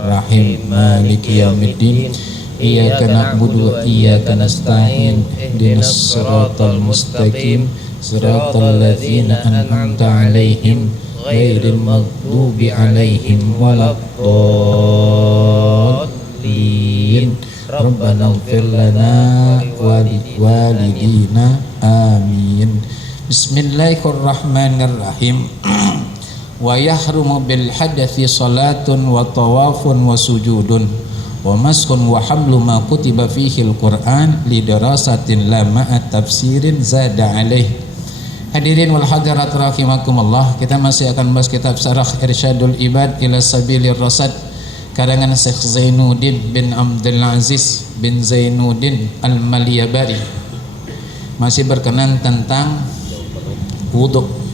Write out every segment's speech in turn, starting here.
Rahim Maliki Yaumiddin. Iyyaka na'budu wa iyyaka nasta'in. Ihdinas siratal mustaqim. Siratal ladzina an'amta 'alaihim ghairil maghdubi 'alaihim waladdallin. Rabbana ighfir lana wa liwalidina. Amin. Bismillahirrahmanirrahim. Wa yahrumu bil hadathi salatun wa tawafun wa sujudun wa maskun wa hamlu ma kutiba fihi al-Qur'an li darasatin la ma'a tafsirin zada alaih. Hadirin wal hadirat rahimakumullah, kita masih akan bahas kitab Syarah Irsyadul Ibad ila Sabilir Rasyad karangan Syekh Zainuddin bin Abdul Aziz bin Zainuddin Al-Maliyabari. Masih berkenan tentang wudu.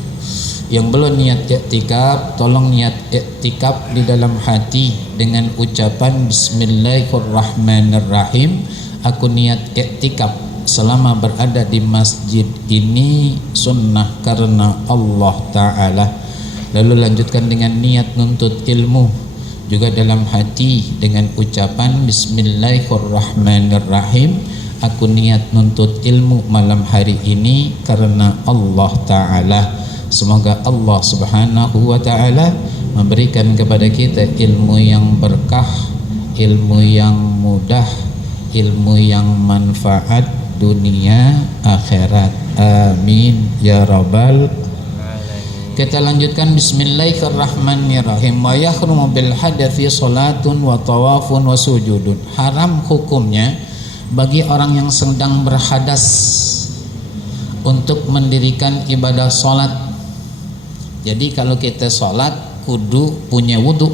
Yang belum niat i'tikaf, tolong niat i'tikaf di dalam hati dengan ucapan Bismillahirrahmanirrahim. Aku niat i'tikaf selama berada di masjid ini sunnah karena Allah Ta'ala. Lalu lanjutkan dengan niat nuntut ilmu juga dalam hati dengan ucapan Bismillahirrahmanirrahim. Aku niat nuntut ilmu malam hari ini karena Allah Ta'ala. Semoga Allah Subhanahu wa Ta'ala memberikan kepada kita ilmu yang berkah, ilmu yang mudah, ilmu yang manfaat dunia akhirat. Amin ya rabbal alamin. Kita lanjutkan Bismillahirrahmanirrahim. Wa yahrumu bil hadathi salatun wa tawafun wa sujudun. Haram hukumnya bagi orang yang sedang berhadas untuk mendirikan ibadah salat. Jadi kalau kita sholat kudu punya wudu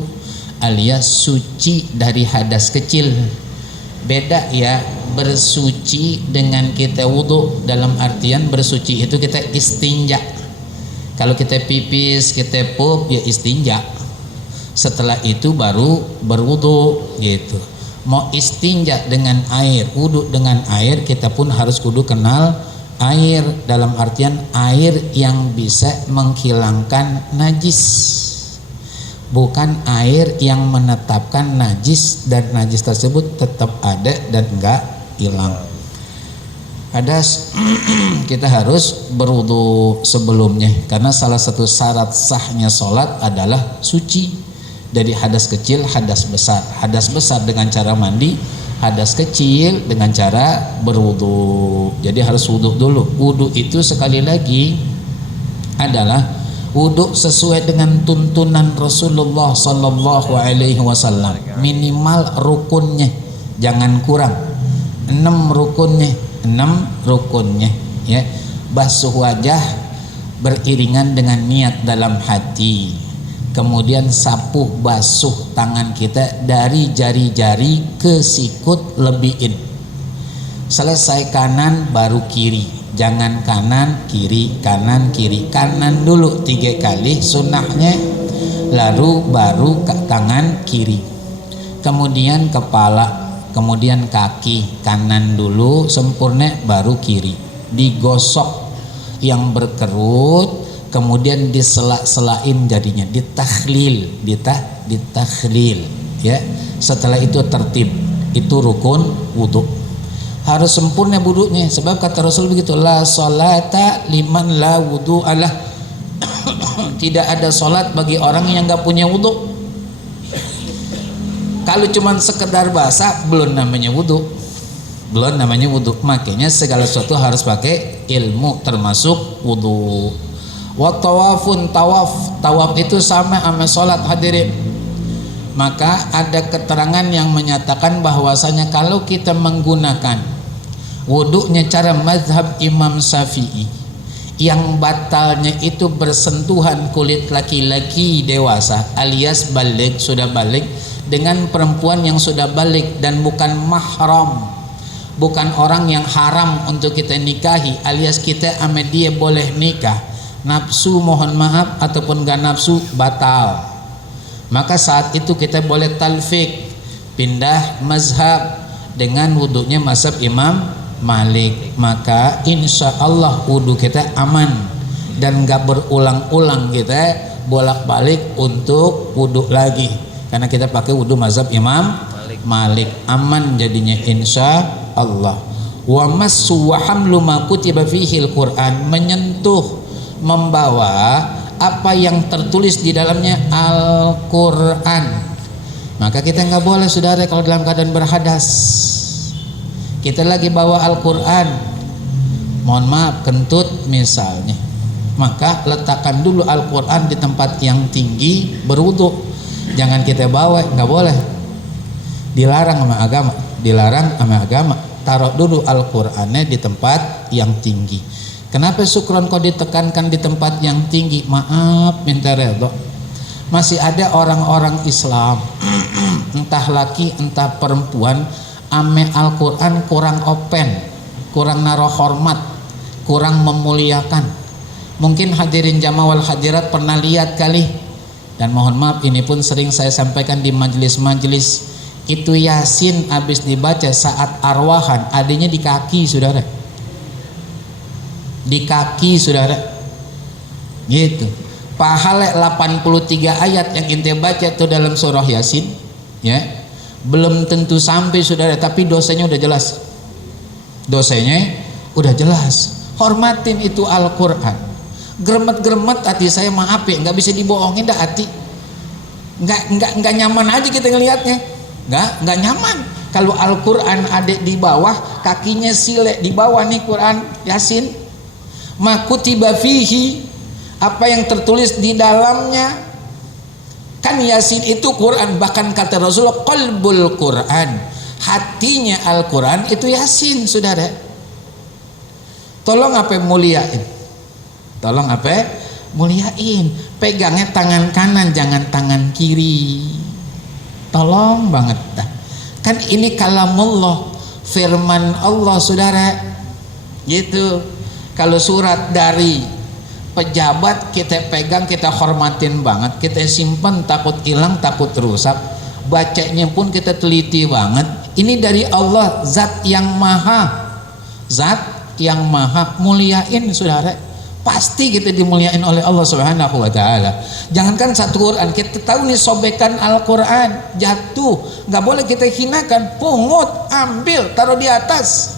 alias suci dari hadas kecil. Beda ya bersuci dengan kita wudu. Dalam artian bersuci itu kita istinja. Kalau kita pipis, kita pup ya istinja. Setelah itu baru berwudu gitu. Mau istinja dengan air, wudu dengan air, kita pun harus kudu kenal air dalam artian air yang bisa menghilangkan najis, bukan air yang menetapkan najis dan najis tersebut tetap ada dan enggak hilang. Hadas kita harus berwudu sebelumnya karena salah satu syarat sahnya sholat adalah suci dari hadas kecil, hadas besar. Hadas besar dengan cara mandi, hadas kecil dengan cara berwudu. Jadi harus wudu dulu. Wudu itu sekali lagi adalah wudu sesuai dengan tuntunan Rasulullah sallallahu alaihi wasallam. Minimal rukunnya, jangan kurang. 6 rukunnya ya. Basuh wajah beriringan dengan niat dalam hati. Kemudian sapu basuh tangan kita dari jari-jari ke sikut lebihin. Selesai kanan baru kiri. Jangan kanan kiri, kanan kiri. Kanan dulu 3 kali sunnahnya, lalu baru ke tangan kiri. Kemudian kepala, kemudian kaki. Kanan dulu sempurna baru kiri. Digosok yang berkerut, kemudian disela-selain jadinya, ditakhlil, ditakhlil ya. Setelah itu tertib, itu rukun wudu. Harus sempurna wudunya, sebab kata Rasul begitu, la salata liman la wudu alah. Tidak ada salat bagi orang yang enggak punya wudu. Kalau cuman sekedar basah belum namanya wudu. Belum namanya wudu. Makanya segala sesuatu harus pakai ilmu termasuk wudu. Wa tawafun, tawaf itu sama sholat hadirin. Maka ada keterangan yang menyatakan bahwasanya kalau kita menggunakan wudunya cara mazhab Imam Syafi'i, yang batalnya itu bersentuhan kulit laki-laki dewasa alias balik, sudah balik, dengan perempuan yang sudah balik dan bukan mahram, bukan orang yang haram untuk kita nikahi alias kita sama dia boleh nikah. Nafsu mohon maaf ataupun gak nafsu batal. Maka saat itu kita boleh talfik, pindah mazhab dengan wudunya mazhab Imam Malik. Maka insya Allah wudu kita aman dan gak berulang-ulang kita bolak-balik untuk wudu lagi. karena kita pakai wudhu mazhab Imam Malik, aman jadinya insya Allah. Wa massu wa hamlu ma kutiba fihi al-Quran, menyentuh, membawa apa yang tertulis di dalamnya Al-Quran. Maka kita nggak boleh saudara kalau dalam keadaan berhadas, kita lagi bawa Al-Quran, mohon maaf kentut misalnya, maka letakkan dulu Al-Quran di tempat yang tinggi, berwudu. Jangan kita bawa, nggak boleh, dilarang sama agama, dilarang sama agama. Taruh dulu Al-Qurannya di tempat yang tinggi. Kenapa syukron kok ditekankan di tempat yang tinggi? Maaf minta redho, masih ada orang-orang Islam entah laki entah perempuan ame Al-Quran kurang open, kurang naruh hormat, kurang memuliakan. Mungkin hadirin jamaah wal hadirat pernah lihat kali, dan mohon maaf ini pun sering saya sampaikan di majelis-majelis, itu Yasin habis dibaca saat arwahan, adanya di kaki saudara, di kaki saudara gitu. Pahala 83 ayat yang ente baca itu dalam surah Yasin ya, belum tentu sampai saudara, tapi dosanya udah jelas, dosanya udah jelas. Hormatin itu Al-Quran. Geremet-geremet hati saya, maaf ya, nggak bisa dibohongin dah hati, nggak nyaman aja kita ngelihatnya, nggak nyaman. Kalau Al-Quran ada di bawah, kakinya silek di bawah nih Quran Yasin, ma kutiba fihi, apa yang tertulis di dalamnya. Kan Yasin itu Quran, bahkan kata Rasulullah qalbul Quran, hatinya Al-Quran itu Yasin saudara. Tolong apa muliain, tolong apa muliain, pegangnya tangan kanan jangan tangan kiri, tolong banget dah. Kan ini kalamullah, firman Allah saudara gitu. Kalau surat dari pejabat kita pegang, kita hormatin banget, kita simpan, takut hilang, takut rusak. Bacanya pun kita teliti banget. Ini dari Allah, zat yang maha, zat yang maha, muliain saudara. Pasti kita dimuliain oleh Allah Subhanahu wa taala. Jangankan satu Quran, kita tahu nih sobekan Al-Quran jatuh, nggak boleh kita hinakan. Pungut, ambil, taruh di atas,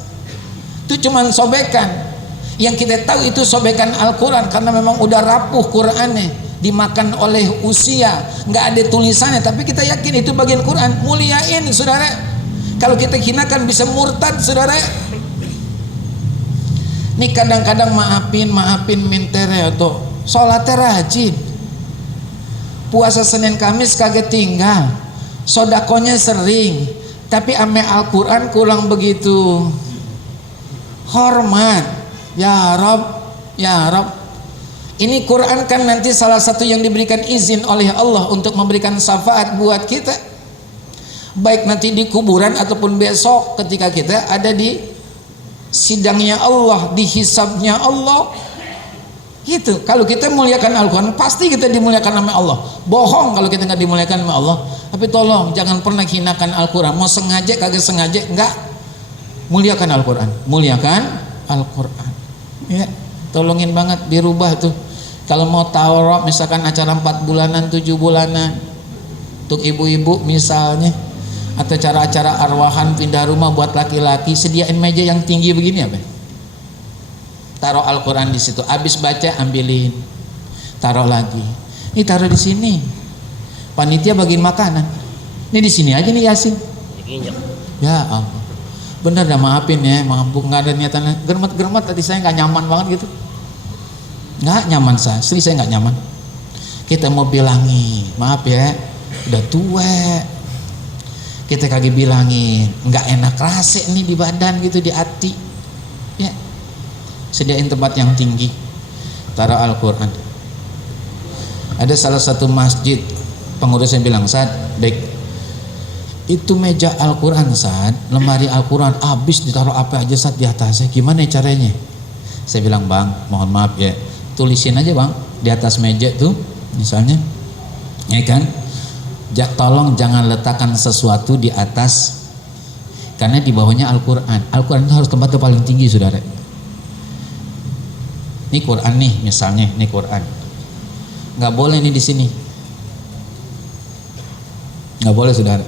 itu cuman sobekan. Yang kita tahu itu sobekan Al-Quran karena memang udah rapuh Qurannya, dimakan oleh usia, nggak ada tulisannya, tapi kita yakin itu bagian Quran. Muliain saudara. Kalau kita hinakan bisa murtad saudara. Nih kadang-kadang maafin minta redho, sholatnya rajin, puasa Senin Kamis kagak tinggal, sodakonya sering, tapi ame Al-Quran kurang begitu hormat. Ya Rob, ya Rob, ini Quran kan nanti salah satu yang diberikan izin oleh Allah untuk memberikan syafaat buat kita, baik nanti di kuburan ataupun besok ketika kita ada di sidangnya Allah, di hisabnya Allah gitu. Kalau kita muliakan Al-Quran, pasti kita dimuliakan sama Allah. Bohong kalau kita nggak dimuliakan sama Allah. Tapi tolong jangan pernah hinakan Al-Quran, mau sengaja kagak sengaja, enggak. Muliakan Al-Quran, muliakan Al-Quran ya. Tolongin banget dirubah tuh. Kalau mau tawarruk misalkan acara 4 bulanan 7 bulanan untuk ibu-ibu misalnya, atau cara-acara arwahan pindah rumah buat laki-laki, sediain meja yang tinggi begini apa? Taruh Al-Quran di situ. Habis baca ambilin, taruh lagi. Ini taruh di sini. Panitia bagiin makanan. Ini di sini aja nih Yasin. Ya Allah. Bener dah, maafin ya, mampu nggak ada niatan. Germet tadi saya nggak nyaman banget gitu. Nggak nyaman saya nggak nyaman. Kita mau bilangi, maaf ya, udah tua. Kita kagak bilangin, nggak enak rasa nih di badan gitu, di hati ya. Sediain tempat yang tinggi, taruh Al-Quran. Ada salah satu masjid pengurusnya bilang, Sad, baik itu meja Al-Quran Sad, lemari Al-Quran habis ditaruh apa aja Sad di atasnya, gimana caranya? Saya bilang, Bang mohon maaf ya, tulisin aja Bang di atas meja tuh misalnya ya kan. Tolong jangan letakkan sesuatu di atas, karena di bawahnya Al-Quran. Al-Quran itu harus tempatnya paling tinggi saudara. Ini Quran nih misalnya, ini Quran nggak boleh nih di sini. nggak boleh saudara.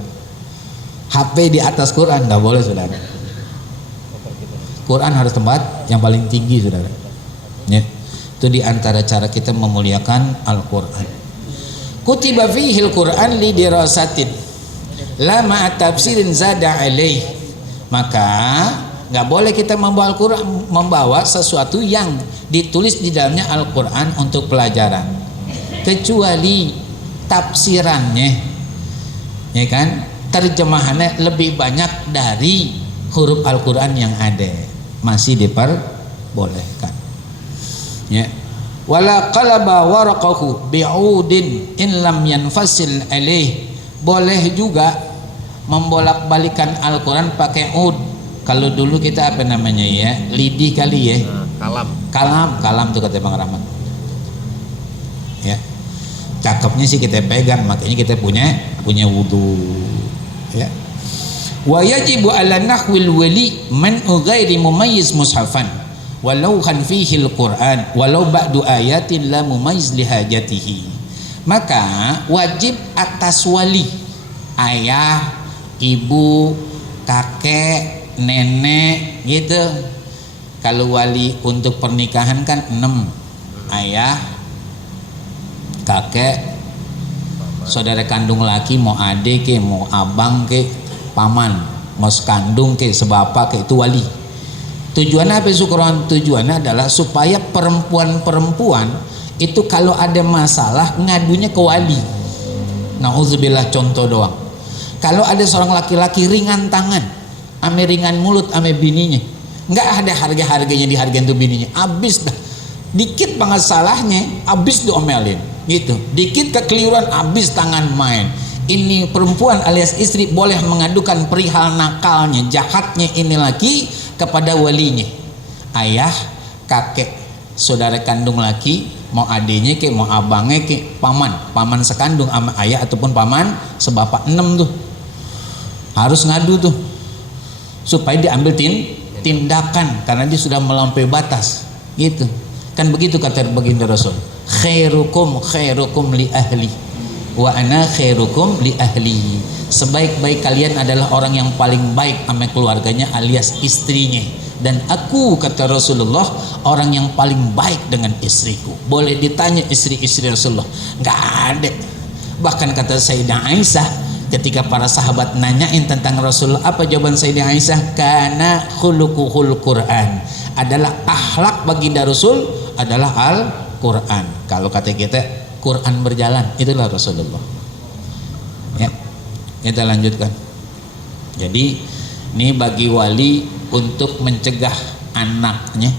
HP di atas Quran nggak boleh saudara. Quran harus tempat yang paling tinggi saudara. Ya. Itu di antara cara kita memuliakan Al-Quran. Kutiba fihil Quran li dirasatin la ma'a tafsirin zada alaih. Maka nggak boleh kita membawa Al-Quran, membawa sesuatu yang ditulis di dalamnya Al-Quran untuk pelajaran, kecuali tafsirannya, ya kan, terjemahannya lebih banyak dari huruf Al-Quran yang ada, masih diperbolehkan. Ya. Wala qalaba waraqahu bi'udin in lam yanfasil alaih. Boleh juga membolak-balikan Al-Quran pakai ud. Kalau dulu kita apa namanya ya, lidi kali ya, kalam tuh kata Bang Rahmat ya. Cakepnya sih kita pegang, makanya kita punya wudu ya. Wa yajibu ala nahwil wali man ghairi mumayyiz mushafan walau khan fihi al-Quran walau ba'du ayatin la mumayyiz li hajatihi. Maka wajib atas wali, ayah, ibu, kakek, nenek gitu. Kalau wali untuk pernikahan kan 6, ayah, kakek, saudara kandung laki, mau adik ke, mau abang ke, paman, mau sekandung ke, sebapak ke, itu wali. Tujuannya apa syukuran? Tujuannya adalah supaya perempuan-perempuan itu kalau ada masalah ngadunya ke wali. Nauzubillah, contoh doang. Kalau ada seorang laki-laki ringan tangan, ame ringan mulut ame bininya, nggak ada harga-harganya dihargain tuh bininya, abis dah. Dikit banget salahnya, abis diomelin gitu. Dikit kekeliruan, abis tangan main. Ini perempuan alias istri boleh mengadukan perihal nakalnya, jahatnya ini laki kepada walinya, ayah, kakek, saudara kandung laki, mau adiknya ke, mau abangnya ke, paman sekandung sama ayah ataupun paman sebapak 6 tuh harus ngadu tuh supaya diambil tindakan karena dia sudah melampaui batas gitu kan. Begitu kata baginda Rasul, khairukum li ahli wa ana khairukum li ahli. Sebaik-baik kalian adalah orang yang paling baik sama keluarganya alias istrinya, dan aku, kata Rasulullah, orang yang paling baik dengan istriku. Boleh ditanya istri-istri Rasulullah, nggak ada. Bahkan kata Sayyidah Aisyah ketika para sahabat nanyain tentang Rasulullah, apa jawaban Sayyidah Aisyah? Kana khuluquhul Quran, adalah akhlak baginda Rasul adalah Al-Quran. Kalau kata kita Quran berjalan, itulah Rasulullah ya. Kita lanjutkan. Jadi ini bagi wali untuk mencegah anaknya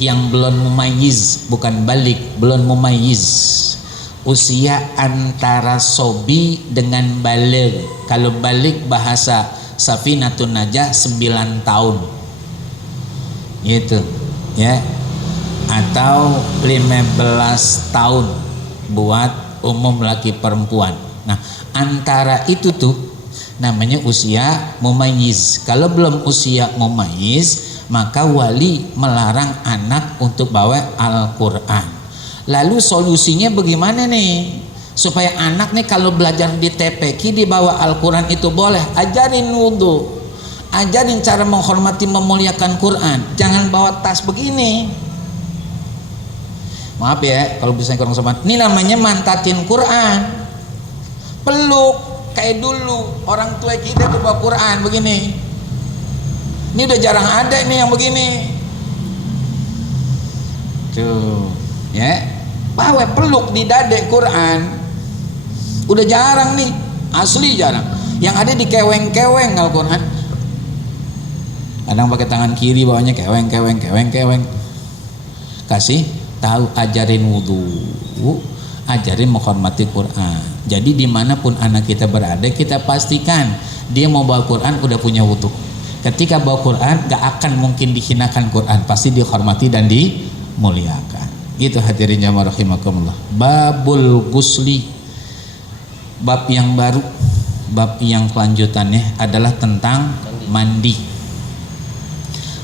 yang belum mumayyiz, bukan balik, belum mumayyiz, usia antara sobi dengan baligh. Kalau balik bahasa Safinatun Najah 9 tahun gitu ya, atau 15 tahun buat umum laki perempuan. Nah, antara itu tuh namanya usia mumayyiz. Kalau belum usia mumayyiz, maka wali melarang anak untuk bawa Al-Quran. Lalu solusinya bagaimana nih supaya anak nih kalau belajar di TPQ dibawa Al-Quran itu boleh? Ajarin wudhu, ajarin cara menghormati memuliakan Quran. Jangan bawa tas begini. Maaf ya kalau bisa kurang sopan. Ini namanya mantatin Quran. Peluk kayak dulu orang tua kita tuh bawa Quran begini. Ini udah jarang ada nih yang begini. Tuh, ya. Bawa peluk di dada Quran. Udah jarang nih, asli jarang. Yang ada di keweng-keweng Al-Quran. Kadang pakai tangan kiri bawanya keweng. Kasih tahu, ajarin wudhu, ajarin menghormati Quran. Jadi dimanapun anak kita berada, kita pastikan dia mau bawa Quran udah punya wudhu. Ketika bawa Quran gak akan mungkin dihinakan Quran, pasti dihormati dan dimuliakan. Itu hadirin jamaah rahimakumullah. Babul gusli, bab yang baru, bab yang kelanjutannya adalah tentang mandi.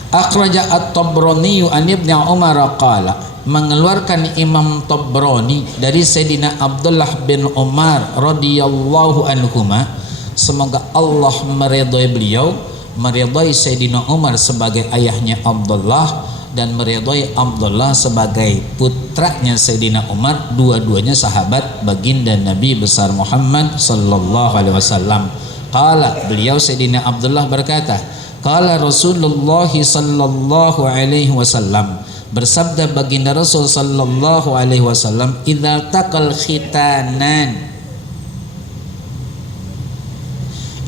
Akhraja at-Tabrani an Ibnu Umar qala mengeluarkan Imam Tabrani dari Sayyidina Abdullah bin Umar radhiyallahu anhuma, semoga Allah meridhai beliau, meridhai Sayyidina Umar sebagai ayahnya Abdullah dan meridhai Abdullah sebagai putranya Sayyidina Umar, dua-duanya sahabat baginda Nabi besar Muhammad sallallahu alaihi wasallam. Qala, beliau Sayyidina Abdullah berkata, qala Rasulullah sallallahu alaihi wasallam, bersabda baginda Rasul sallallahu alaihi wasallam, idza taqal khitanan,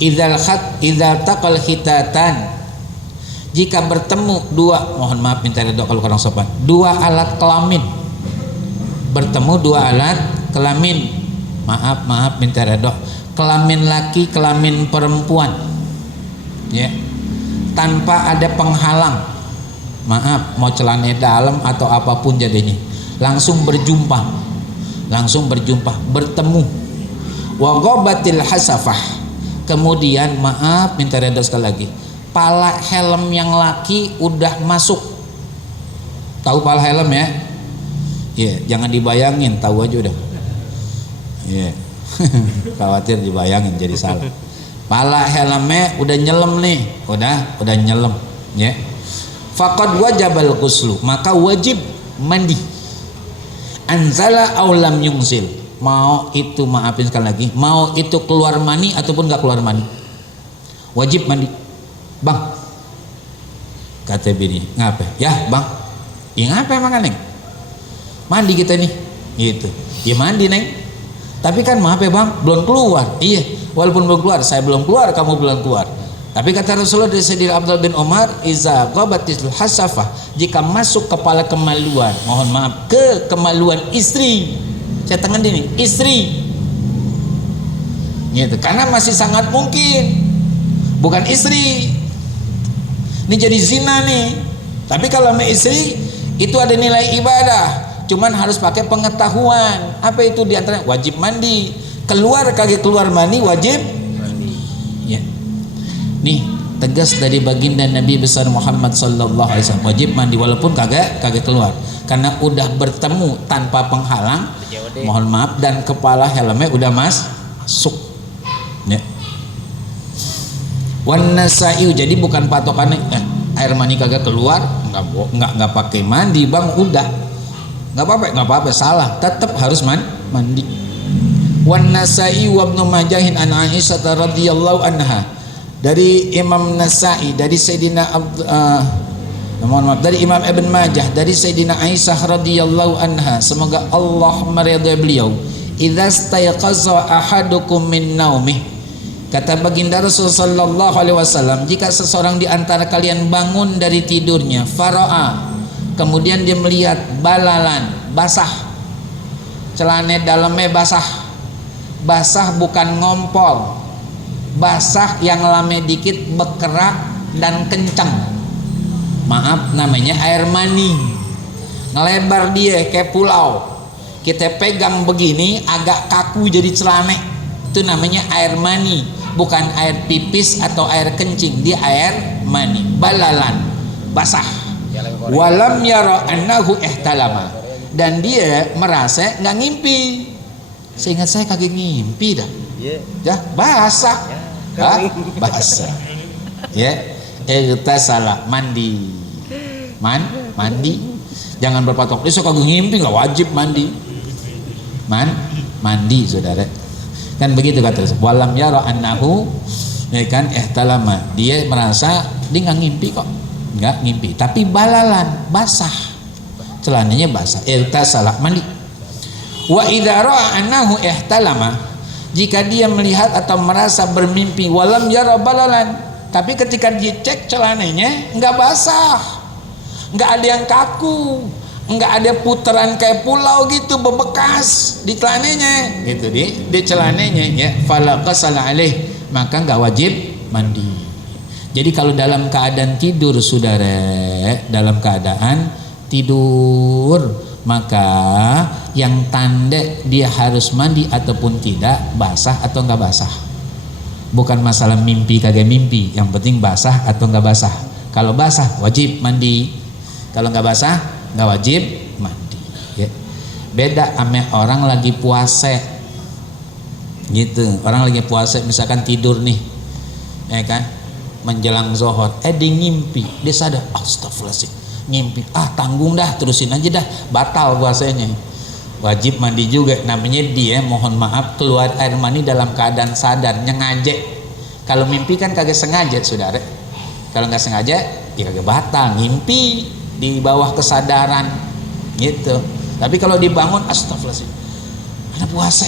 idza taqal khitatan, jika bertemu dua, mohon maaf minta ridho kalau kurang sopan, dua alat kelamin, bertemu dua alat kelamin, maaf minta ridho, kelamin laki kelamin perempuan, ya, tanpa ada penghalang, maaf mau celana dalam atau apapun jadinya, langsung berjumpa, bertemu, wa ghabatil hasafah, kemudian maaf minta ridho sekali lagi, pala helm yang laki udah masuk, tahu pala helm ya, ya jangan dibayangin, tahu aja udah, ya khawatir dibayangin jadi salah, pala helmnya udah nyelam nih, udah nyelam, ya. Faqad wajabal ghuslu, maka wajib mandi. Anzala aw lam yunzil, mau itu maafin sekali lagi, mau itu keluar mani ataupun enggak keluar mani, wajib mandi. Bang, kata bini, ngapa? Ya bang, ya ngapa emang neng? Mandi kita nih, gitu. Ya mandi neng. Tapi kan maaf ya bang, belum keluar. Iya, walaupun belum keluar, saya belum keluar, kamu belum keluar. Tapi kata Rasulullah dari Sayyidina Abdullah bin Umar, iza ghabatil hasafah, jika masuk kepala kemaluan, mohon maaf, ke kemaluan istri, saya tangan ini, istri, gitu. Karena masih sangat mungkin bukan istri, ini jadi zina nih. Tapi kalau sama istri itu ada nilai ibadah, cuman harus pakai pengetahuan. Apa itu diantaranya? Wajib mandi. Keluar kagak keluar mani wajib mandi. Ya. Nih tegas dari baginda Nabi besar Muhammad sallallahu alaihi wasallam, wajib mandi walaupun kagak keluar, karena udah bertemu tanpa penghalang, mohon maaf, dan kepala helmnya udah masuk. Ya. Wan Nasa'i, jadi bukan patokannya air mani kagak keluar nggak pakai mandi bang, udah nggak apa-apa, salah, tetap harus mandi. Wan Nasa'i wa Ibnu Majahin an Aisyah radhiyallahu anha, dari Imam Nasa'i, dari Sayyidina dari Imam Ibn Majah, dari Sayyidina Aisyah radhiyallahu anha, semoga Allah meridhai beliau, idza stayqaza ahadukum min naumih, kata baginda Rasul sallallahu alaihi wasallam, jika seseorang di antara kalian bangun dari tidurnya, fara'a, kemudian dia melihat balalan, basah, celana dalamnya basah bukan ngompol, basah yang lame dikit berkerak dan kencang, maaf namanya air mani, ngelebar dia kayak pulau, kita pegang begini agak kaku jadi celana, itu namanya air mani, bukan air pipis atau air kencing, dia air mani, balalan, basah. Walam yara annahu ihtalama, dan dia merasa nggak ngimpi. Seingat saya kagak ngimpi dah, ya basah, basah, ya. Kita salah mandi, mandi, jangan berpatok. Dia kagak ngimpi, nggak wajib mandi, mandi saudara. Kan begitu kata Rasul. Walam yara annahu, ya kan, ihtalama, dia merasa dia nggak ngimpi kok, nggak ngimpi, tapi balalan, basah, celananya basah, salah mandi. Wa idza ra'a annahu ihtalama, jika dia melihat atau merasa bermimpi, walam yara balalan, tapi ketika dicek celananya nggak basah, nggak ada yang kaku, nggak ada putaran kayak pulau gitu bebekas di celananya, gitu di celananya, ya, fala qasala alaih, maka nggak wajib mandi. Jadi kalau dalam keadaan tidur saudara, dalam keadaan tidur, maka yang tanda dia harus mandi ataupun tidak, basah atau nggak basah, bukan masalah mimpi kagak mimpi, yang penting basah atau nggak basah. Kalau basah wajib mandi, kalau nggak basah nggak wajib mandi. Beda ame orang lagi puasa gitu. Orang lagi puasa misalkan tidur nih, ya kan, menjelang zuhur, dia ngimpi, dia sadar, astagfirullahaladzim, ngimpi, tanggung dah, terusin aja dah, batal puasanya. Wajib mandi juga, namanya dia mohon maaf keluar air mani dalam keadaan sadar, nyengaja. Kalau mimpi kan kagak sengaja, saudara. Kalau nggak sengaja, ya kagak batal, ngimpi di bawah kesadaran gitu. Tapi kalau dibangun, astagfirullahaladzim, ada puasa,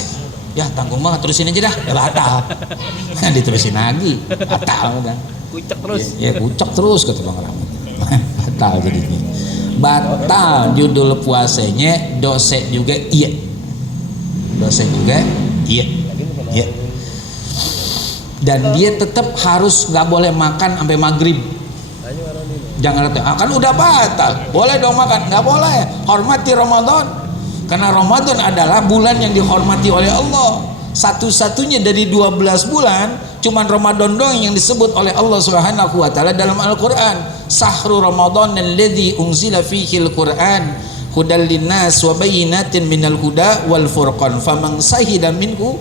ya tanggung banget, terusin aja dah, ya batal. Diterusin lagi, batal kan. Kucek terus. Ya kucek terus kata Bang Rahmat. Batal jadinya. Batal judul puasanya, dosa juga iya. Dosa juga iya. Iya. Dan dia tetap harus nggak boleh makan sampai maghrib. Jangan kan udah batal, boleh dong makan, nggak boleh. Hormati Ramadan, karena Ramadan adalah bulan yang dihormati oleh Allah. Satu-satunya dari 12 bulan, cuman Ramadan doang yang disebut oleh Allah Subhanahu wa taala dalam Al-Qur'an. Sahru Ramadan alladzi unzila fihi al-Qur'an hudal linnas wa bayyinatin minal huda wal furqan faman sahida minhu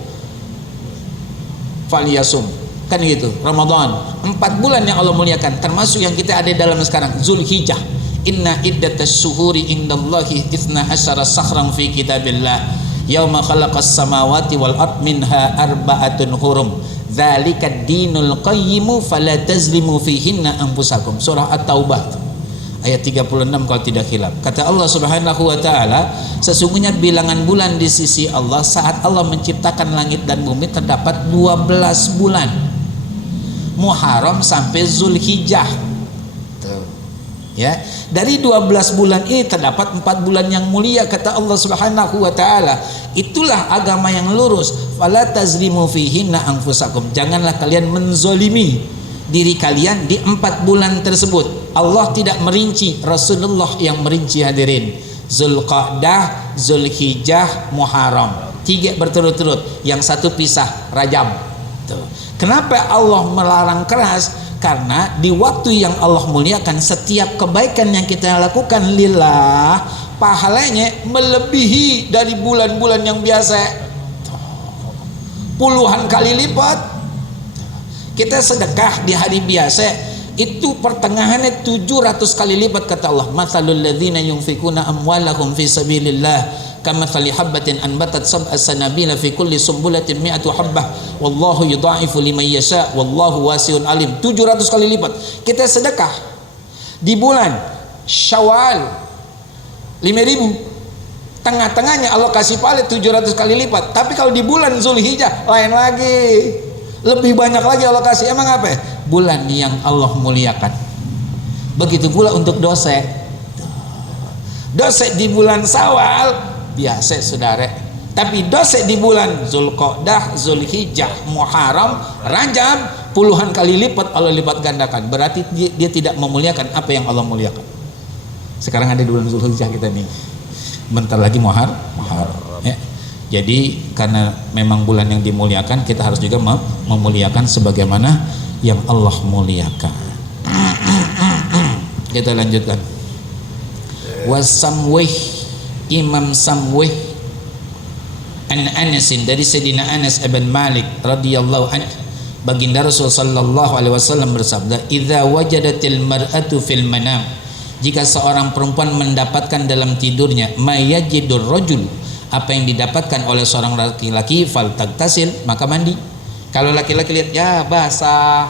falyasum. Kan gitu. Ramadan 4 bulan yang Allah muliakan, termasuk yang kita ada dalam sekarang, Zulhijjah. Inna iddatas syuhuri indallahi 12 sahran fi kitabillah yauma khalaqas samawati wal ard minha arba'atun hurum dzalika dinul qayyimu fala tazlimu fihinna anfusakum. Surah At-Taubah ayat 36 kalau tidak khilaf. Kata Allah Subhanahu wa taala, sesungguhnya bilangan bulan di sisi Allah saat Allah menciptakan langit dan bumi terdapat 12 bulan, Muharram sampai Zulhijjah. Tuh. Ya, dari 12 bulan ini terdapat 4 bulan yang mulia kata Allah Subhanahu wa taala. Itulah agama yang lurus. Fala tazlimu fihinna anfusakum. Janganlah kalian menzolimi diri kalian di 4 bulan tersebut. Allah tidak merinci, Rasulullah yang merinci hadirin. Zulqa'dah, Zulhijjah, Muharram. 3 berturut-turut, yang satu pisah, Rajab. Tuh. Kenapa Allah melarang keras? Karena di waktu yang Allah muliakan, setiap kebaikan yang kita lakukan lillah, pahalanya melebihi dari bulan-bulan yang biasa, puluhan kali lipat. Kita sedekah di hari biasa itu pertengahannya 700 kali lipat kata Allah. Matsalul ladzina yunfikuna amwalahum fi sabilillah kamathali habbatin anbatat sab'a sanabila fi kulli sumbulatin mi'atu habbah wallahu yudha'ifu liman yasha wallahu wasi'un alim. 700 kali lipat. Kita sedekah di bulan Syawal 5.000, tengah-tengahnya Allah kasih pahala 700 kali lipat. Tapi kalau di bulan Zulhijjah lain lagi, lebih banyak lagi Allah kasih. Emang apa? Bulan yang Allah muliakan. Begitu pula untuk dosa. Dosa di bulan Syawal biasa saudara, tapi dosa di bulan Zulqa'dah, Zulhijjah, Muharram, Rajab puluhan kali lipat Allah lipat gandakan. Berarti dia tidak memuliakan apa yang Allah muliakan. Sekarang ada di bulan Zulhijjah kita nih, bentar lagi Muharram ya. Jadi karena memang bulan yang dimuliakan, kita harus juga memuliakan sebagaimana yang Allah muliakan. Kita lanjutkan. Wasamwih, Imam Samwih an Anasin, dari Sayyidina Anas ibn Malik radhiyallahu anhu, baginda Rasul sallallahu alaihi wasallam bersabda, idza wajadatil mar'atu fil manam, jika seorang perempuan mendapatkan dalam tidurnya mayajidur rajul, apa yang didapatkan oleh seorang laki-laki, fal tagtasil, maka mandi. Kalau laki-laki lihat ya basah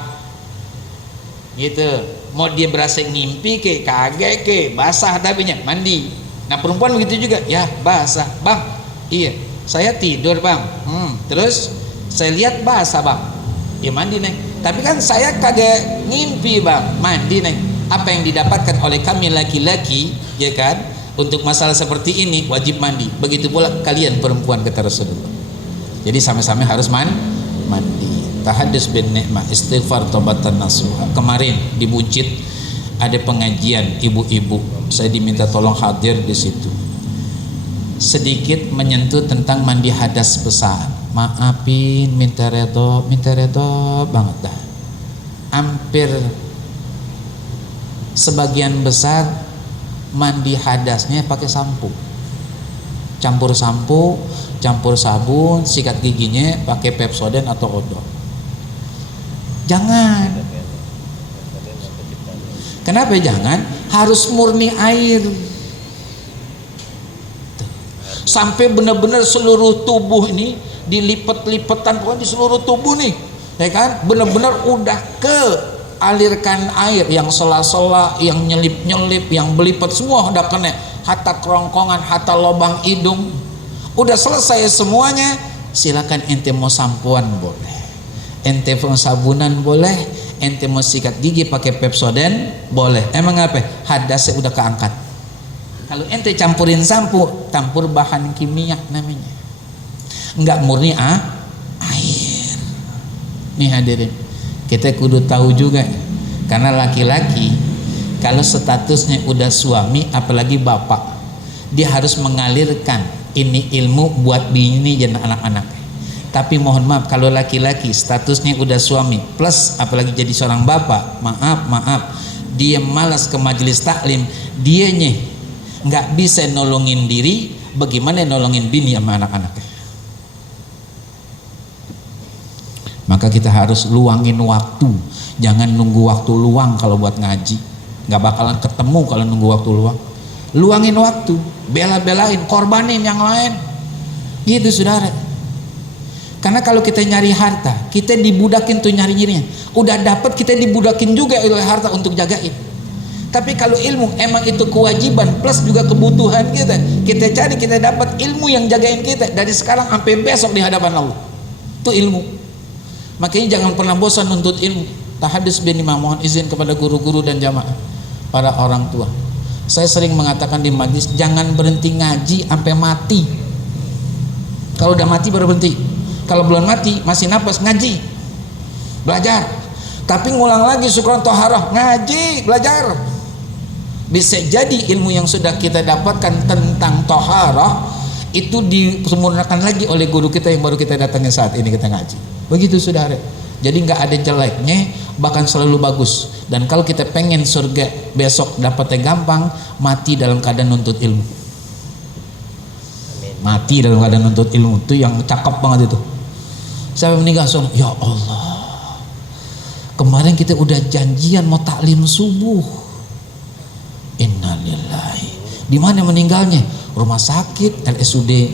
gitu, mau dia berasa ngimpi ke kagak ke basah, tapi mandi. Nah perempuan begitu juga, ya basah bang, iya saya tidur bang, terus saya lihat basah bang, ya mandi neng. Tapi kan saya kagak ngimpi bang, mandi neng. Apa yang didapatkan oleh kami laki-laki, ya kan, untuk masalah seperti ini wajib mandi. Begitu pula kalian perempuan kata Rasulullah. Jadi sama-sama harus mandi. Tahadus bin ni'mah, istighfar tobatan nasuha. Kemarin di Buncit ada pengajian ibu-ibu, saya diminta tolong hadir di situ. Sedikit menyentuh tentang mandi hadas besar. Maafin, minta redo banget dah. Hampir sebagian besar mandi hadasnya pakai sampo. campur sampo, campur sabun, sikat giginya pakai Pepsodent atau odol. Jangan. Kenapa jangan? Harus murni air. Sampai benar-benar seluruh tubuh ini dilipat-lipatan, pokoknya di seluruh tubuh nih, ya kan? Benar-benar udah ke alirkan air yang sela-sela, yang nyelip-nyelip, yang belipat, semua udah kena. Hatta kerongkongan, hatta lubang hidung, udah selesai semuanya. Silakan ente mau sampoan boleh, ente mau sabunan boleh, ente mau sikat gigi pakai Pepsodent boleh. Emang apa? Hadasnya udah keangkat. Kalau ente campurin sampo, campur bahan kimia namanya, enggak murni air. Nih hadirin, kita kudu tahu juga, karena laki-laki kalau statusnya udah suami, apalagi bapak, dia harus mengalirkan ini ilmu buat bini dan anak-anak. Tapi mohon maaf, kalau laki-laki statusnya udah suami plus apalagi jadi seorang bapak, maaf, dia malas ke majelis taklim, dianya nggak bisa nolongin diri, bagaimana nolongin bini sama anak-anaknya? Maka kita harus luangin waktu, jangan nunggu waktu luang kalau buat ngaji. Nggak bakalan ketemu kalau nunggu waktu luang. Luangin waktu, bela-belain, korbanin yang lain, gitu saudara. Karena kalau kita nyari harta, kita dibudakin tuh nyari-nyarinya. Udah dapat, kita dibudakin juga oleh harta untuk jagain. Tapi kalau ilmu emang itu kewajiban plus juga kebutuhan kita. Kita cari, kita dapat ilmu yang jagain kita dari sekarang sampai besok di hadapan Allah. Itu ilmu. Makanya jangan pernah bosan nuntut ilmu. Tahadus bin Imam, mohon izin kepada guru-guru dan jamaah, para orang tua. Saya sering mengatakan di majlis, jangan berhenti ngaji sampai mati. Kalau udah mati baru berhenti. Kalau belum mati masih napas, ngaji, belajar. Tapi ngulang lagi syukran toharah, ngaji, belajar. Bisa jadi ilmu yang sudah kita dapatkan tentang toharah itu disempurnakan lagi oleh guru kita yang baru kita datangin saat ini kita ngaji. Begitu saudara. Jadi nggak ada jeleknya, bahkan selalu bagus. Dan kalau kita pengen surga besok dapatnya gampang, mati dalam keadaan nuntut ilmu. Mati dalam keadaan nuntut ilmu itu yang cakep banget itu. Saya meninggal sholat, ya Allah, kemarin kita udah janjian mau taklim subuh. Innalillahi. Di mana meninggalnya? Rumah sakit, RSUD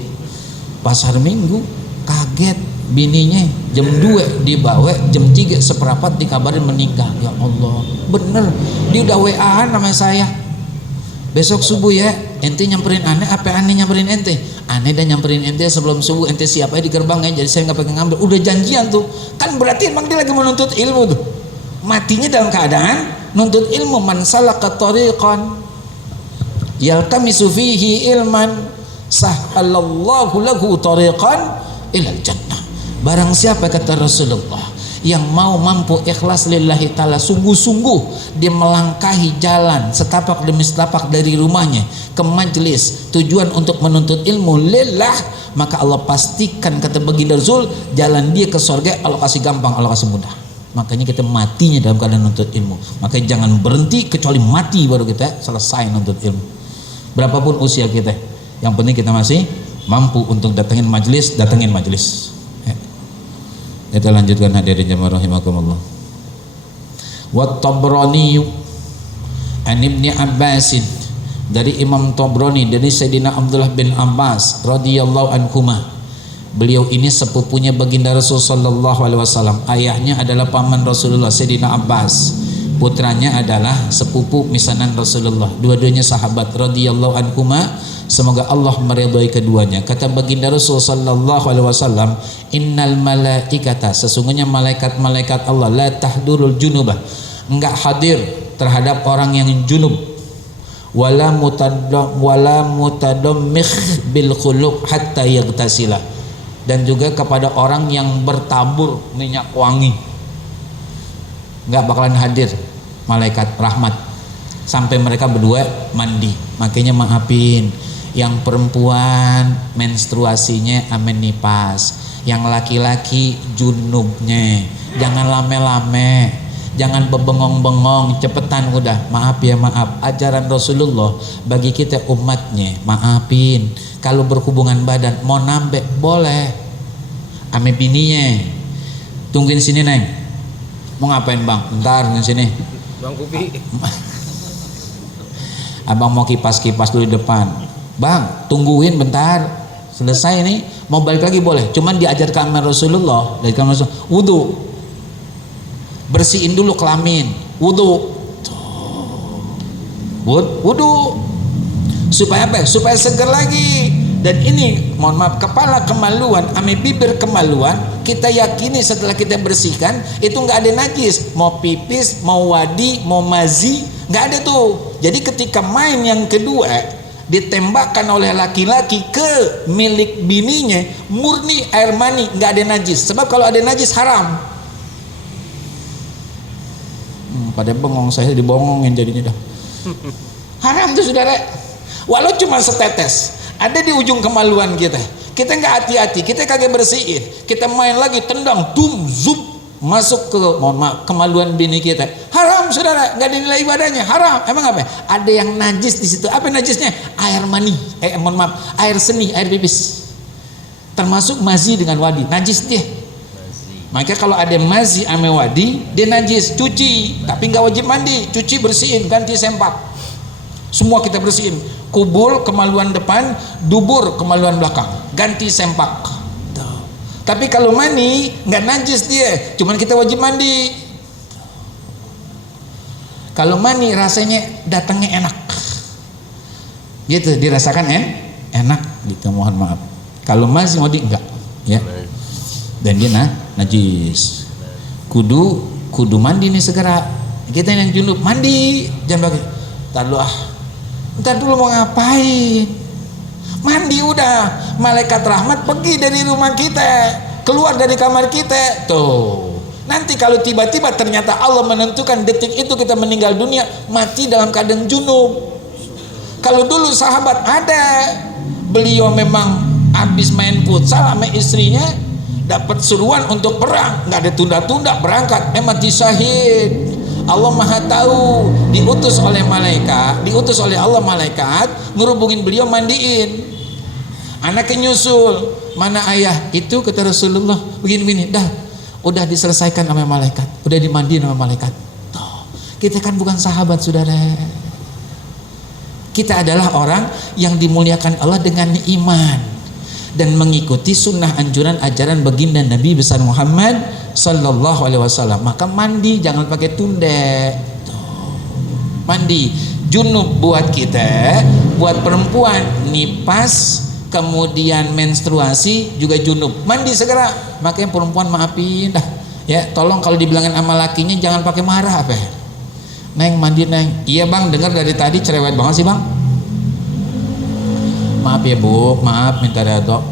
Pasar Minggu. Kaget, bininya jam 2 dibawa, jam 3 seperempat dikabarin meninggal. Ya Allah, bener, dia udah WA-an sama saya, besok subuh ya ente nyamperin aneh, apa aneh nyamperin ente? Aneh dan nyamperin ente sebelum subuh, ente siapa di gerbangnya, jadi saya nggak pengen ngambil. Udah janjian tuh, kan berarti emang dia lagi menuntut ilmu tuh. Matinya dalam keadaan nuntut ilmu. Man salaka tariqan yaltamisu fihi ilman sahhalallahu lahu tariqan ilal jannah. Barang siapa, kata Rasulullah, yang mau mampu ikhlas lillahi ta'ala, sungguh-sungguh dia melangkahi jalan setapak demi setapak dari rumahnya ke majelis tujuan untuk menuntut ilmu lillah, maka Allah pastikan, kata baginda Rasul, jalan dia ke surga Allah kasih gampang, Allah kasih mudah. Makanya kita matinya dalam keadaan nuntut ilmu. Makanya jangan berhenti kecuali mati baru kita selesai nuntut ilmu. Berapapun usia kita, yang penting kita masih mampu untuk datengin majelis, datengin majelis. Kita lanjutkan hadirin jemaah rahimakumullah. Wa Tabrani an Ibnu Abbas, dari Imam Tabrani dari Sayyidina Abdullah bin Abbas radhiyallahu anhuma. Beliau ini sepupunya baginda Rasul sallallahu alaihi wasallam. Ayahnya adalah paman Rasulullah Sayyidina Abbas. Putranya adalah sepupu misanan Rasulullah. Dua-duanya sahabat radhiyallahu anhuma. Semoga Allah meridhai keduanya. Kata baginda Rasul sallallahu alaihi wasallam, innal malaikata, sesungguhnya malaikat-malaikat Allah, la tahdurul junubah, enggak hadir terhadap orang yang junub, wala mutadammikh bil khuluq hatta yaghtasila, dan juga kepada orang yang bertabur minyak wangi, enggak bakalan hadir malaikat rahmat sampai mereka berdua mandi. Makanya maafin, yang perempuan menstruasinya amen nipas, yang laki-laki junubnya, jangan lame-lame. Jangan bebengong-bengong, cepetan udah. Maaf ya maaf. Ajaran Rasulullah bagi kita umatnya, maafin. Kalau berhubungan badan mau nambah boleh. Ame bininya, tungguin sini neng. Mau ngapain bang? Ntar di sini. Bang Kupi. Abang mau kipas-kipas dulu di depan. Bang, tungguin bentar. Selesai nih, mau balik lagi boleh. Cuman diajarkan sama Rasulullah, dari kamar Rasul, wudu. Bersihin dulu kelamin, wudu. Wudu. Supaya apa? Supaya seger lagi. Dan ini, mohon maaf, kepala kemaluan, ame bibir kemaluan, kita yakini setelah kita bersihkan itu nggak ada najis. Mau pipis, mau wadi, mau mazi, nggak ada tuh. Jadi ketika main yang kedua, ditembakkan oleh laki-laki ke milik bininya, murni air mani, nggak ada najis. Sebab kalau ada najis haram. Pada bengong, saya dibongongin jadinya dah. Haram tuh saudara. Walau cuma setetes, ada di ujung kemaluan kita. Kita nggak hati-hati, kita kagak bersihin, kita main lagi tendang, dum, zup, masuk ke, mohon maaf, kemaluan bini kita. Haram saudara, nggak dinilai ibadahnya, haram. Emang apa? Ada yang najis di situ. Apa najisnya? Air mani, mohon maaf, air seni, air pipis. Termasuk mazi dengan wadi, najis dia. Maka kalau ada mazi ame wadi, dia najis, cuci, tapi nggak wajib mandi, cuci bersihin, ganti sempak. Semua kita bersihin, kubul kemaluan depan, dubur kemaluan belakang, ganti sempak. Tapi kalau mani nggak najis dia, cuman kita wajib mandi. Kalau mani rasanya datangnya enak, gitu dirasakan enak, gitu. Mohon maaf. Kalau mazi wadi enggak, ya. Dan dia najis. Kudu mandi nih segera. Kita yang junub mandi, jangan pakai. Ntar dulu mau ngapain? Mandi udah. Malaikat rahmat pergi dari rumah kita, keluar dari kamar kita. Tuh. Nanti kalau tiba-tiba ternyata Allah menentukan detik itu kita meninggal dunia, mati dalam keadaan junub. Kalau dulu sahabat ada, beliau memang habis main futsal sama istrinya, dapat seruan untuk perang, nggak ada tunda-tunda, berangkat, mati syahid. Allah Maha tahu, diutus oleh Allah malaikat ngerubungin beliau, mandiin. Anaknya nyusul, mana ayah? Itu kata Rasulullah begini-begini, udah diselesaikan sama malaikat, udah dimandiin sama malaikat. Tuh, kita kan bukan sahabat saudara. Kita adalah orang yang dimuliakan Allah dengan iman dan mengikuti sunnah anjuran ajaran baginda Nabi besar Muhammad sallallahu alaihi wasallam. Maka mandi jangan pakai tunda. Mandi junub buat kita, buat perempuan nipas kemudian menstruasi juga junub, mandi segera. Makanya perempuan maafin dah ya, tolong kalau dibilangin sama lakinya jangan pakai marah apa. Neng mandi neng. Iya bang, dengar dari tadi cerewet banget sih bang. Maaf ya bu, maaf, minta redo.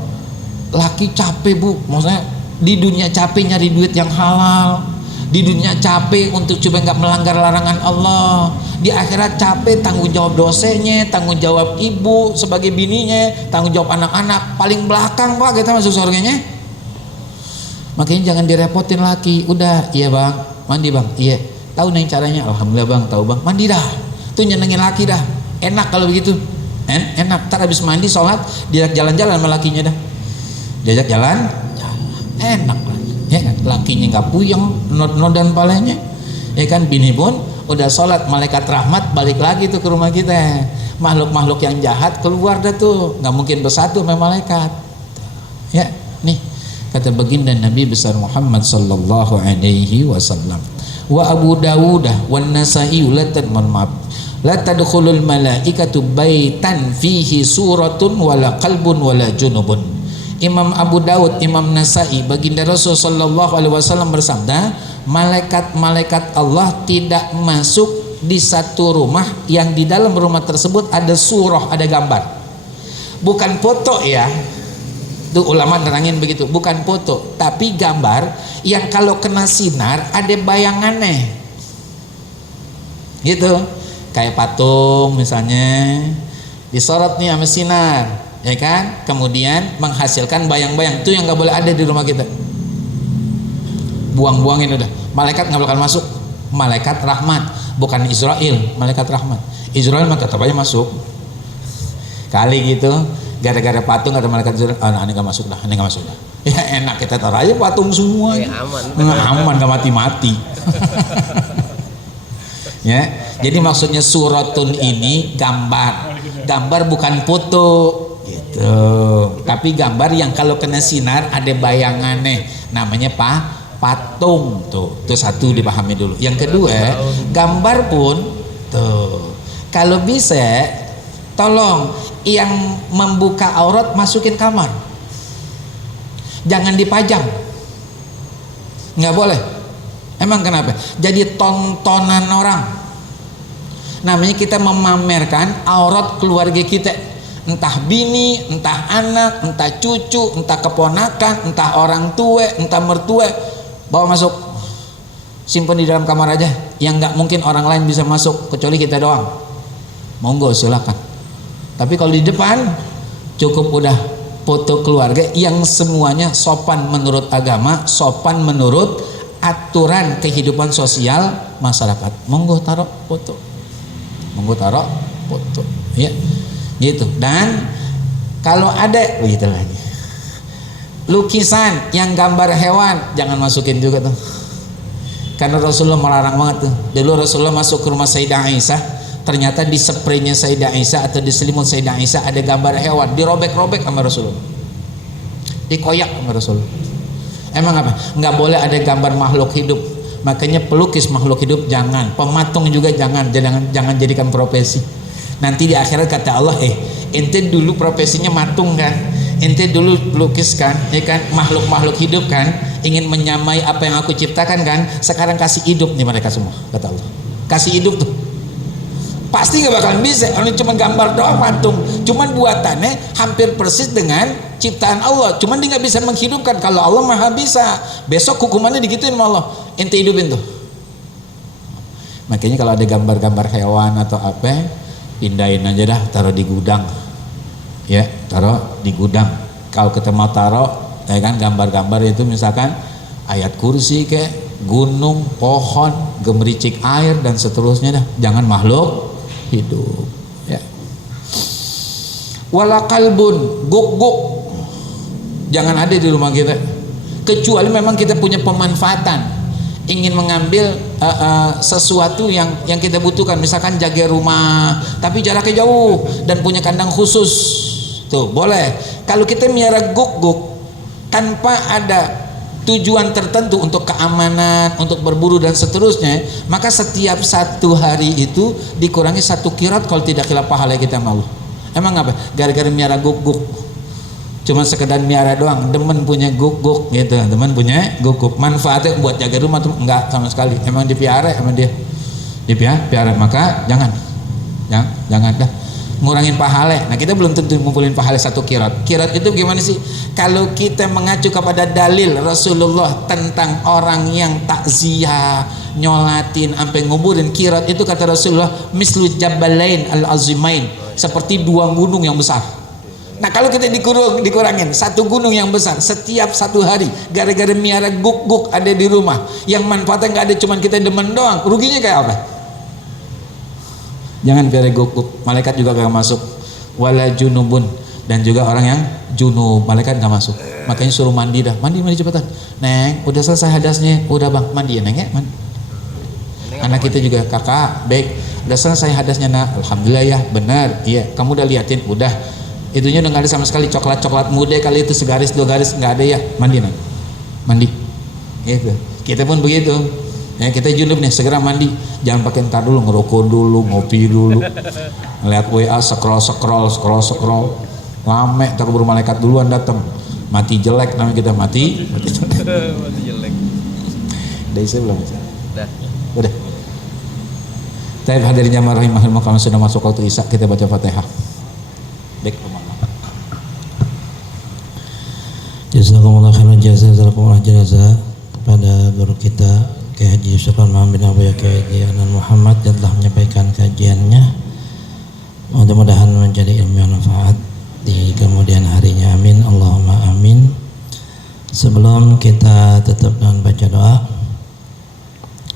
Laki capek bu, maksudnya di dunia capek nyari duit yang halal, di dunia capek untuk coba nggak melanggar larangan Allah, di akhirat capek tanggung jawab dosanya, tanggung jawab ibu sebagai bininya, tanggung jawab anak-anak, paling belakang pak kita masuk surganya. Makanya jangan direpotin laki. Udah, iya bang, mandi bang, iya. Tahu nih caranya, alhamdulillah bang, tahu bang, mandi dah. Tuh nyenengin laki dah, enak kalau begitu. Enak, ntar habis mandi sholat diajak jalan-jalan sama lakinya dah, diajak jalan enak ya, lakinya nggak puyeng nodan palanya ya kan. Bini pun udah sholat, malaikat rahmat balik lagi tuh ke rumah kita. Makhluk-makhluk yang jahat keluar dah tuh, nggak mungkin bersatu sama malaikat ya. Nih kata baginda Nabi besar Muhammad sallallahu alaihi wasallam, wa Abu Dawud wa Nasa'i la tadkhulul malaikatu baitan fihi suratun wala qalbun wala junubun. Imam Abu Dawud, Imam Nasa'i, baginda Rasul sallallahu alaihi wasallam bersabda, malaikat-malaikat Allah tidak masuk di satu rumah yang di dalam rumah tersebut ada surah, ada gambar. Bukan foto ya. Tuh ulama nerangin begitu, bukan foto, tapi gambar yang kalau kena sinar ada bayangannya. Gitu. Kayak patung misalnya disorot nih sama sinar ya kan, kemudian menghasilkan bayang-bayang. Itu yang nggak boleh ada di rumah kita, buang-buangin udah, malaikat nggak bakal masuk malaikat rahmat, bukan Israel, malaikat rahmat. Israel mah tetap aja masuk. Kali gitu, gara-gara patung ada malaikat Israel, ini nggak masuk dah, ini nggak masuk dah. Ya enak kita taruh aja patung semua. Aman, nggak mati-mati. Ya, jadi maksudnya suratun ini gambar bukan foto gitu, tapi gambar yang kalau kena sinar ada bayangannya, namanya patung tuh. Itu satu dipahami dulu. Yang kedua, gambar pun tuh kalau bisa tolong yang membuka aurat masukin kamar, jangan dipajang, nggak boleh. Emang kenapa? Jadi tontonan orang. Namanya kita memamerkan aurat keluarga kita, entah bini, entah anak, entah cucu, entah keponakan, entah orang tua, entah mertua, bawa masuk, simpan di dalam kamar aja, yang nggak mungkin orang lain bisa masuk kecuali kita doang. Monggo silakan. Tapi kalau di depan cukup udah foto keluarga yang semuanya sopan menurut agama, sopan menurut aturan kehidupan sosial masyarakat. Monggo taruh foto, monggo taruh foto, ya gitu. Dan kalau ada begitu lagi lukisan yang gambar hewan jangan masukin juga tuh, karena Rasulullah melarang banget tuh. Dulu Rasulullah masuk ke rumah Sayyidah Aisyah, ternyata di spraynya Sayyidah Aisyah atau di selimut Sayyidah Aisyah ada gambar hewan, dirobek-robek sama Rasulullah, dikoyak sama Rasulullah. Emang apa? Nggak boleh ada gambar makhluk hidup. Makanya pelukis makhluk hidup jangan, pematung juga jangan jadikan profesi. Nanti di akhirat kata Allah, ente dulu profesinya matung kan, ente dulu lukis kan, ya kan, makhluk hidup kan, ingin menyamai apa yang aku ciptakan kan, sekarang kasih hidup nih mereka semua, kata Allah. Kasih hidup tuh. Pasti nggak bakalan bisa, kalau cuma gambar doang patung, cuman buatannya hampir persis dengan ciptaan Allah, cuman dia nggak bisa menghidupkan. Kalau Allah maha bisa, besok hukumannya digituin sama Allah, ente hidupin tuh. Makanya kalau ada gambar-gambar hewan atau apa, pindahin aja dah, taruh di gudang, ya taruh di gudang. Kalau kita mau taruh, ya kan, gambar-gambar itu misalkan ayat kursi kayak gunung, pohon, gemericik air dan seterusnya dah, jangan makhluk hidup, ya. Wala kalbun, guk-guk jangan ada di rumah kita, kecuali memang kita punya pemanfaatan, ingin mengambil sesuatu yang kita butuhkan, misalkan jaga rumah tapi jaraknya jauh dan punya kandang khusus, tuh boleh. Kalau kita miara guk-guk tanpa ada tujuan tertentu untuk keamanan, untuk berburu dan seterusnya, maka setiap satu hari itu dikurangi 1 qirat kalau tidak khilaf pahala kita mau. Emang apa? Gara-gara miara guk-guk, cuma sekedar miara doang, demen punya guk-guk gitu, demen punya guk-guk. Manfaatnya buat jaga rumah tuh enggak sama sekali, emang dipiara, emang dia dipiara, maka jangan dah, ngurangin pahala. Nah kita belum tentu ngumpulin pahala 1 qirat. Qirat itu gimana sih? Kalau kita mengacu kepada dalil Rasulullah tentang orang yang takziah, nyolatin sampai nguburin, qirat itu kata Rasulullah mislu jabalain al-azimain, seperti 2 gunung yang besar. Nah kalau kita dikurangin 1 gunung yang besar setiap 1 hari gara-gara miara guk-guk ada di rumah, yang manfaatnya nggak ada, cuman kita demen doang, ruginya kayak apa? Jangan piara guk-guk, malaikat juga gak masuk. Wala junubun, dan juga orang yang junub, malaikat gak masuk. Makanya suruh mandi dah, mandi cepetan. Neng, udah selesai hadasnya, udah bang, mandi ya neng ya, mandi. Anak kita juga, kakak, baik, udah selesai hadasnya nak, alhamdulillah ya, benar, iya. Kamu udah liatin, udah. Itunya udah gak ada sama sekali, coklat muda kali itu segaris 2 garis nggak ada ya, mandi neng, mandi. Gitu. Kita pun begitu. Ya, kita junub nih, segera mandi, jangan pakai ntar dulu, ngerokok dulu, ngopi dulu, ngeliat WA, scroll, lame, tak keburu malaikat duluan datang, mati jelek namanya kita, mati jelek. Udah isi belum? Udah. Taib hadirin jamaah rahimahullah, kami sudah masuk waktu isya, kita baca Fatihah. Baik, jazakumullah khairan jazakumullah jazaa kepada guru kita Kiai Haji Sulaiman Muhammad bin Abu Kiai Haji Anan Muhammad yang telah menyampaikan kajiannya. Mudah-mudahan menjadi ilmu yang manfaat di kemudian harinya. Amin. Allahumma amin. Sebelum kita tutup dengan baca doa,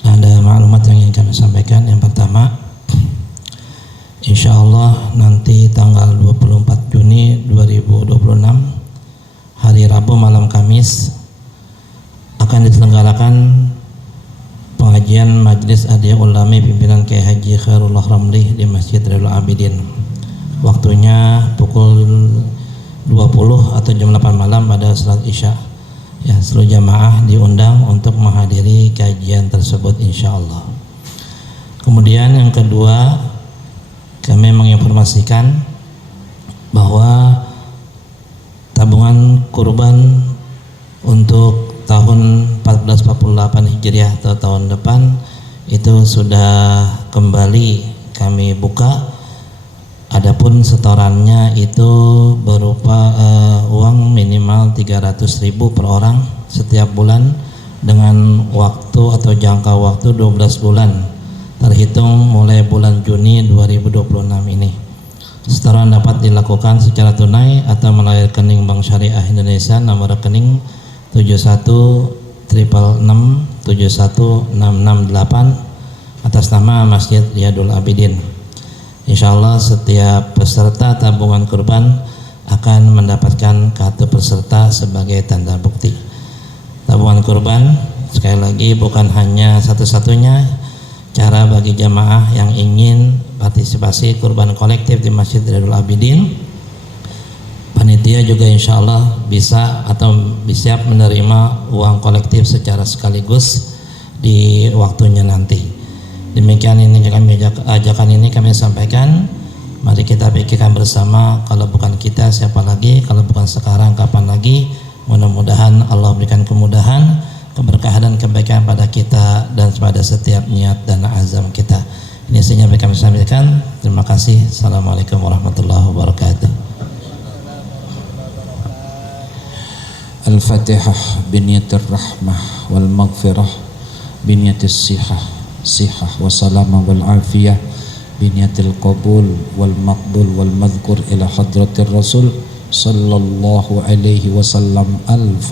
ada maklumat yang sampaikan. Yang pertama, insya Allah nanti tanggal 24 Juni 2026 hari Rabu malam Kamis akan diselenggarakan pengajian Majelis Adiyah Ulami pimpinan Kiai Haji Khairullah Ramli di Masjid Riyadul Abidin. Waktunya pukul 20 atau jam 8 malam pada salat Isya. Ya, seluruh jamaah diundang untuk menghadiri kajian tersebut insya Allah. Kemudian yang kedua, kami menginformasikan bahwa tabungan kurban untuk tahun 1448 Hijriah atau tahun depan itu sudah kembali kami buka. Adapun setorannya itu berupa uang minimal 300.000 per orang setiap bulan dengan waktu atau jangka waktu 12 bulan terhitung mulai bulan Juni 2026 ini. Setoran dapat dilakukan secara tunai atau melalui rekening Bank Syariah Indonesia nomor rekening 7136671668 atas nama Masjid Riyadul Abidin. Insya Allah setiap peserta tabungan kurban akan mendapatkan kartu peserta sebagai tanda bukti. Tabungan kurban sekali lagi bukan hanya satu-satunya cara bagi jamaah yang ingin partisipasi kurban kolektif di Masjid Riyadul Abidin. Panitia juga insya Allah bisa atau siap menerima uang kolektif secara sekaligus di waktunya nanti. Demikian ini ajakan ini kami sampaikan. Mari kita pikirkan bersama, kalau bukan kita siapa lagi, kalau bukan sekarang kapan lagi. Mudah-mudahan Allah berikan kemudahan, keberkahan dan kebaikan pada kita dan pada setiap niat dan azam kita. Ini saja yang kami sampaikan. Terima kasih. Assalamualaikum warahmatullahi wabarakatuh. Al-Fatihah biniyatir rahmah wal maghfirah biniyatis sihah wa salamah wal afiyah biniyatil qabul wal maqbul wal madhkur ila hadratir rasul sallallahu alaihi wasallam. Al-Fatihah.